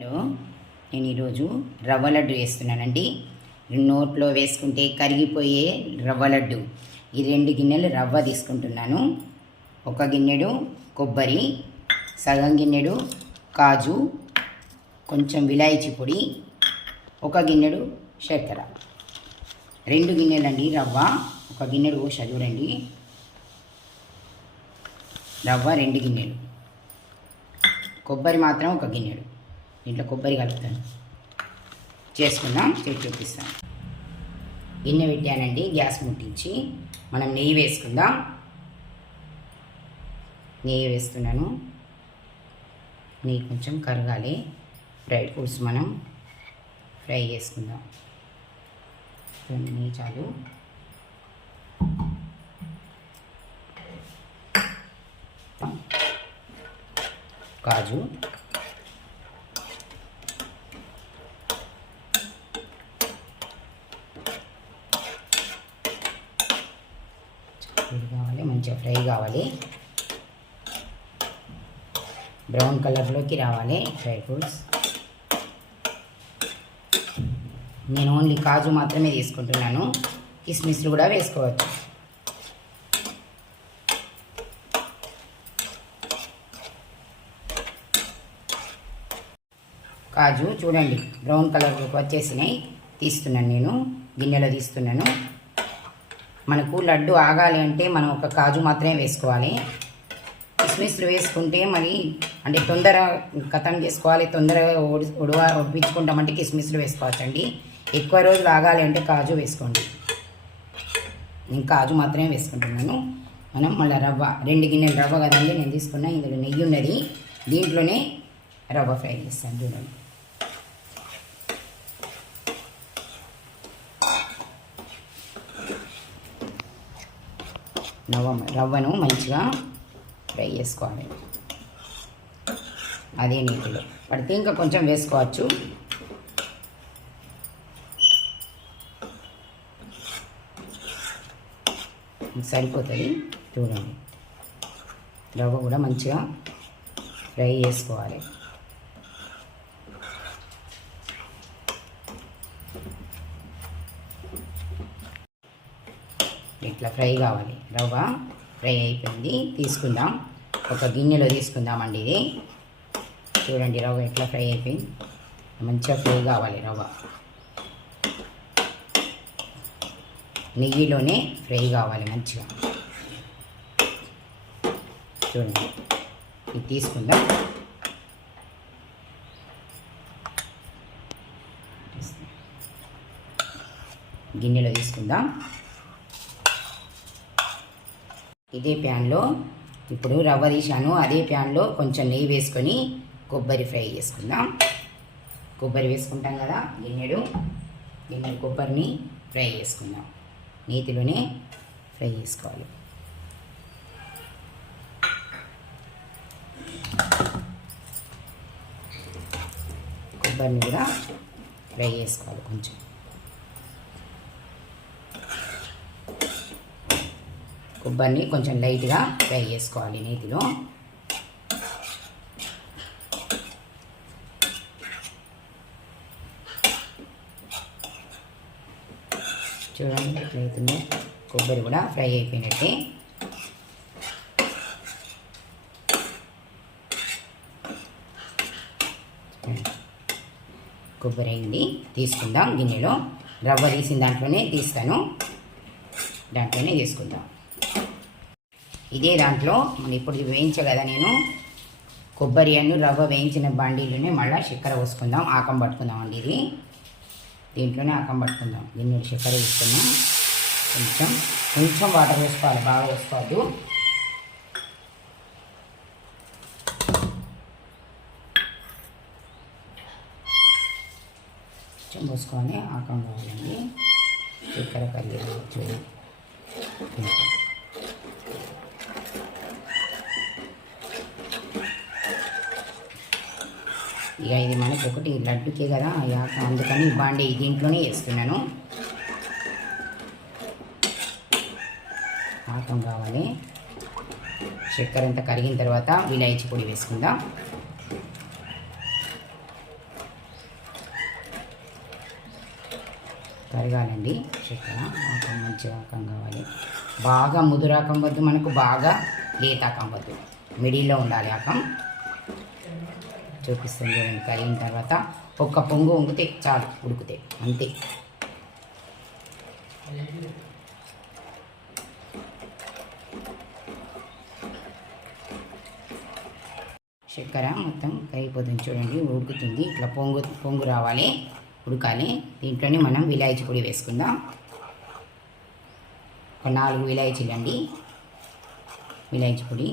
Hello, నేను ఈరోజు రవ్వ లడ్డు వేస్తున్నానండి. నోట్లో వేసుకుంటే కరిగిపోయే రవ్వ లడ్డు. ఈ 2 గిన్నెలు రవ్వ తీసుకుంటున్నాను. 1 గిన్నెడు కొబ్బరి, సగం గిన్నెడు కాజు, కొంచెం విలాయచీ పొడి, 1 గిన్నెడు చక్కెర. 2 గిన్నెలండి రవ్వ. 1 గిన్నెడు పోసా చూడండి. రవ్వ 2 గిన్నెలు, కొబ్బరి మాత్రం 1 గిన్నెడు. దీంట్లో కొబ్బరి కలుపుతాను. చేసుకుందాం, చేసి చూపిస్తాను. గిన్నె పెట్టానండి, గ్యాస్ ముట్టించి మనం నెయ్యి వేసుకుందాం. నెయ్యి వేస్తున్నాను. నెయ్యి కొంచెం కరగాలి. డ్రై ఫ్రూట్స్ మనం ఫ్రై చేసుకుందాం. నెయ్యి చాలు. కాజు, కావాలి, మంచిగా ఫ్రై కావాలి, బ్రౌన్ కలర్లోకి రావాలి డ్రై ఫ్రూట్స్. నేను ఓన్లీ కాజు మాత్రమే తీసుకుంటున్నాను. కిస్మిస్లు కూడా వేసుకోవచ్చు. కాజు చూడండి బ్రౌన్ కలర్లోకి వచ్చేసినాయి. తీస్తున్నాను, నేను గిన్నెలో తీస్తున్నాను. మనకు లడ్డు ఆగాలి అంటే మనం 1 కాజు మాత్రమే వేసుకోవాలి. కిస్మిస్లు వేసుకుంటే మరి అంటే తొందర కథం చేసుకోవాలి, తొందరగా ఉడిపించుకుంటామంటే కిస్మిస్లు వేసుకోవచ్చండి. ఎక్కువ రోజులు ఆగాలి అంటే కాజు వేసుకోండి. నేను కాజు మాత్రమే వేసుకుంటున్నాను. మనం మళ్ళీ రవ్వ 2 గిన్నెలు రవ్వ కదండి నేను తీసుకున్నా. ఇందులో నెయ్యి ఉన్నది, దీంట్లోనే రవ్వ ఫ్రై చేస్తాను చూడండి. రవ్వను మంచిగా ఫ్రై చేసుకోవాలి. అదే నీటిలో పడితే ఇంకా కొంచెం వేసుకోవచ్చు. సరిపోతుంది చూడండి. రవ్వ కూడా మంచిగా ఫ్రై చేసుకోవాలి. ఇట్లా ఫ్రై కావాలి. రవ్వ ఫ్రై అయిపోయింది, తీసుకుందాం. 1 గిన్నెలో తీసుకుందామండి. ఇది చూడండి రవ్వ ఎట్లా ఫ్రై అయిపోయింది. మంచిగా ఫ్రై కావాలి రవ్వ. నెయ్యిలోనే ఫ్రై కావాలి మంచిగా. చూడండి, ఇది తీసుకుందాం. గిన్నెలో తీసుకుందాం. ఇదే ప్యాన్లో ఇప్పుడు రవ్వ తీసాను. అదే ప్యాన్లో కొంచెం నెయ్యి వేసుకొని కొబ్బరి ఫ్రై చేసుకుందాం. కొబ్బరి వేసుకుంటాం కదా, గిన్నెడు కొబ్బరిని ఫ్రై చేసుకుందాం. నేతిలోనే ఫ్రై చేసుకోవాలి. కొబ్బరిని కూడా ఫ్రై చేసుకోవాలి. కొంచెం కొబ్బరిని కొంచెం లైట్గా ఫ్రై చేసుకోవాలి నేతిలో. చూడండి ఎట్లయితుందో. కొబ్బరి కూడా ఫ్రై అయిపోయినట్టే. కొబ్బరి అయింది, తీసుకుందాం గిన్నెలో. రవ్వ తీసిన దాంట్లోనే తీస్తాను, దాంట్లోనే తీసుకుందాం. ఇదే దాంట్లో మనం ఇప్పుడు వేయించే కదా నేను కొబ్బరి రవ్వ వేయించిన బాండీలోనే మళ్ళీ చక్కెర పోసుకుందాం. ఆకం పట్టుకుందాం అండి. ఇది దీంట్లోనే ఆకం పట్టుకుందాం. గిన్నె చక్కెర వేసుకుందాం. కొంచెం వాటర్ వేసుకోవాలి, బాగా వేసుకోవద్దు. కొంచెం పోసుకొని ఆకం కావాలండి. చక్కెర కరిగి చూడండి. ఇక ఇది మనకి ఒకటి లడ్డుకే కదా, అందుకని బాండీ దీంట్లోనే వేస్తున్నాను. పాకం కావాలి. చక్కెర అంతా కరిగిన తర్వాత ఇలాచీ పొడి వేసుకుందాం. కరగాలండి చక్కెర. ఆకం మంచి ఆకం కావాలి. బాగా ముదురాకం వద్దు, మనకు బాగా లేతాకం వద్దు, మిడిల్లో ఉండాలి ఆకం. చూపిస్తుంది చూడండి. కరిగిన తర్వాత ఒక్క పొంగు వంగితే చాలు, ఉడికితే అంతే. చక్కెర మొత్తం కరిగిపోతుంది చూడండి, ఉడుకుతుంది. ఇట్లా పొంగు రావాలి, ఉడకాలి. దీంట్లోనే మనం విలాయచీ పొడి వేసుకుందాం. ఒక 4 ఇలాయచీలు అండి. విలాయచీ పొడి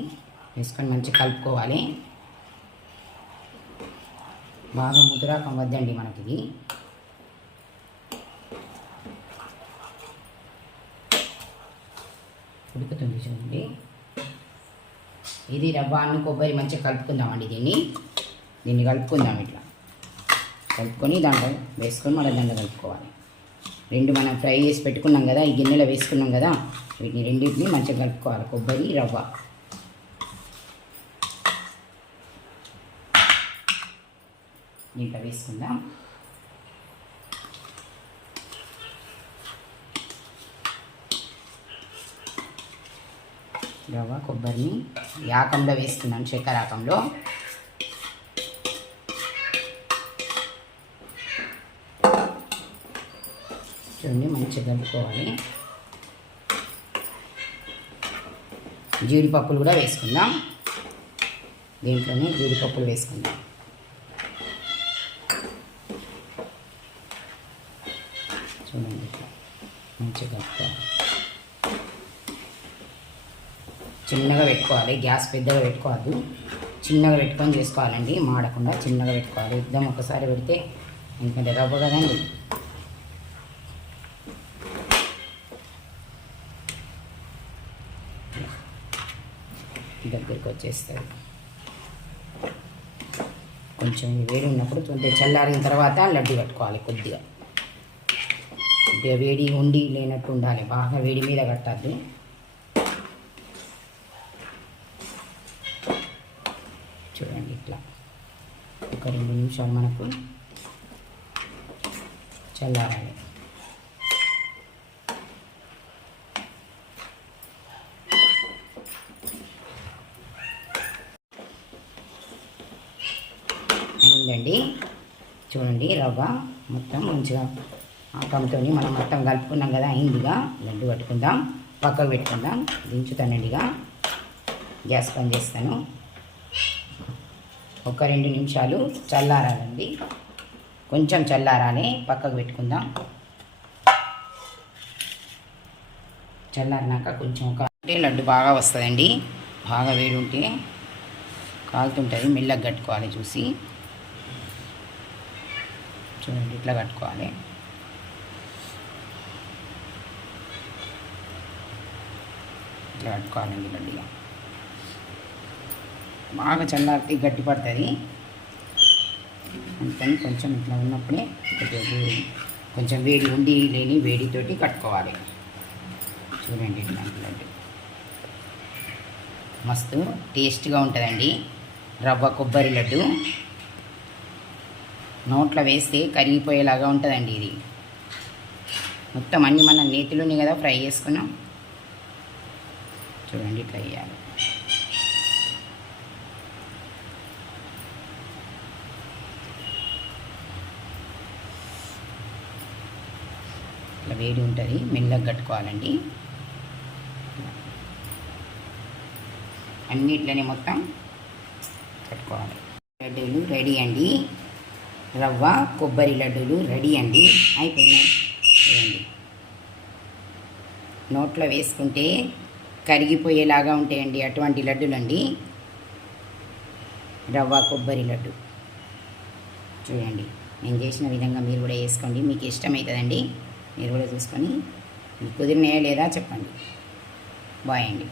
వేసుకొని మంచిగా కలుపుకోవాలి. బాగా ముద్రాకం వద్దండి మనకి ఇది. ఉడుకుతుంది చూడండి. ఇది రవ్వ అన్ను కొబ్బరి మంచిగా కలుపుకుందామండి. దీన్ని కలుపుకుందాం. ఇట్లా కలుపుకొని దాంట్లో వేసుకొని మళ్ళీ దాంట్లో కలుపుకోవాలి. 2 మనం ఫ్రై చేసి పెట్టుకున్నాం కదా, ఈ గిన్నెలో వేసుకున్నాం కదా, వీటిని రెండింటిని మంచిగా కలుపుకోవాలి. కొబ్బరి రవ్వ దీంట్లో వేసుకుందాం. రవ్వ కొబ్బరిని ఆకంలో వేస్తున్నాను, చక్కెర ఆకంలో. చూడండి మంచిగా కలుపుకోవాలి. జీడిపప్పులు కూడా వేసుకుందాం. దీంట్లోనే జీడిపప్పులు వేసుకుందాం. చూడండి మంచిగా కలుపుకోవాలి. చిన్నగా పెట్టుకోవాలి, గ్యాస్ పెద్దగా పెట్టుకోవద్దు, చిన్నగా పెట్టుకొని చేసుకోవాలండి. మాడకుండా చిన్నగా పెట్టుకోవాలి. ఇద్దాం ఒకసారి పెడితే, ఎందుకంటే రవ్వ కదండి. దగ్గరికి వచ్చేస్తుంది. కొంచెం వేడి ఉన్నప్పుడు చల్లారిన తర్వాత లడ్డు కట్టుకోవాలి. కొద్దిగా వేడి ఉండి లేనట్టు ఉండాలి, బాగా వేడి మీద కట్టద్దు. చూడండి ఇట్లా ఒక 2 నిమిషాలు మనకు చల్లారాలి. అయిందండి. చూడండి రవ్వ మొత్తం మంచిగా ఆకంతో మనం మొత్తం కలుపుకున్నాం కదా, అయిందిగా. లడ్డు కట్టుకుందాం, పక్కకు పెట్టుకుందాం. దించుతానండిగా, గ్యాస్ బంద్ చేస్తాను. ఒక 2 నిమిషాలు చల్లారాలండి, కొంచెం చల్లారాలి, పక్కకు పెట్టుకుందాం. చల్లారినాక కొంచెం లడ్డు బాగా వస్తుందండి. బాగా వేడి ఉంటే కాలుతుంటుంది, మెల్లగా కట్టుకోవాలి. చూసి చూడండి ఇట్లా కట్టుకోవాలి. ఇట్లా కట్టుకోవాలండి లడ్డుగా. బాగా చల్లారితే గట్టి పడుతుంది. అందుకని కొంచెం ఇట్లా ఉన్నప్పుడే కొంచెం వేడి ఉండి లేని వేడితోటి కట్టుకోవాలి. చూడండి ఇట్లాంటి లడ్డు మస్తు టేస్ట్గా ఉంటుందండి. రవ్వ కొబ్బరి లడ్డు నోట్లో వేస్తే కరిగిపోయేలాగా ఉంటుందండి. ఇది మొత్తం అన్నీ మనం నేతిలోనే కదా ఫ్రై చేసుకున్నాం. చూడండి ఇట్లా వేయాలి. ఇట్లా వేడి ఉంటుంది, మెల్లగా కట్టుకోవాలండి. అన్నిట్లనే మొత్తం కట్టుకోవాలి. లడ్డూలు రెడీ అండి. రవ్వ కొబ్బరి లడ్డూలు రెడీ అండి, అయిపోయినాయి. చూడండి నోట్లో వేసుకుంటే కరిగిపోయేలాగా ఉంటాయండి అటువంటి లడ్డూలు అండి. రవ్వ కొబ్బరి లడ్డు చూడండి. నేను చేసిన విధంగా మీరు కూడా వేసుకోండి, మీకు ఇష్టమవుతుందండి. మీరు కూడా చూసుకొని కుదిరినాయా లేదా చెప్పండి. బాయ్ అండి.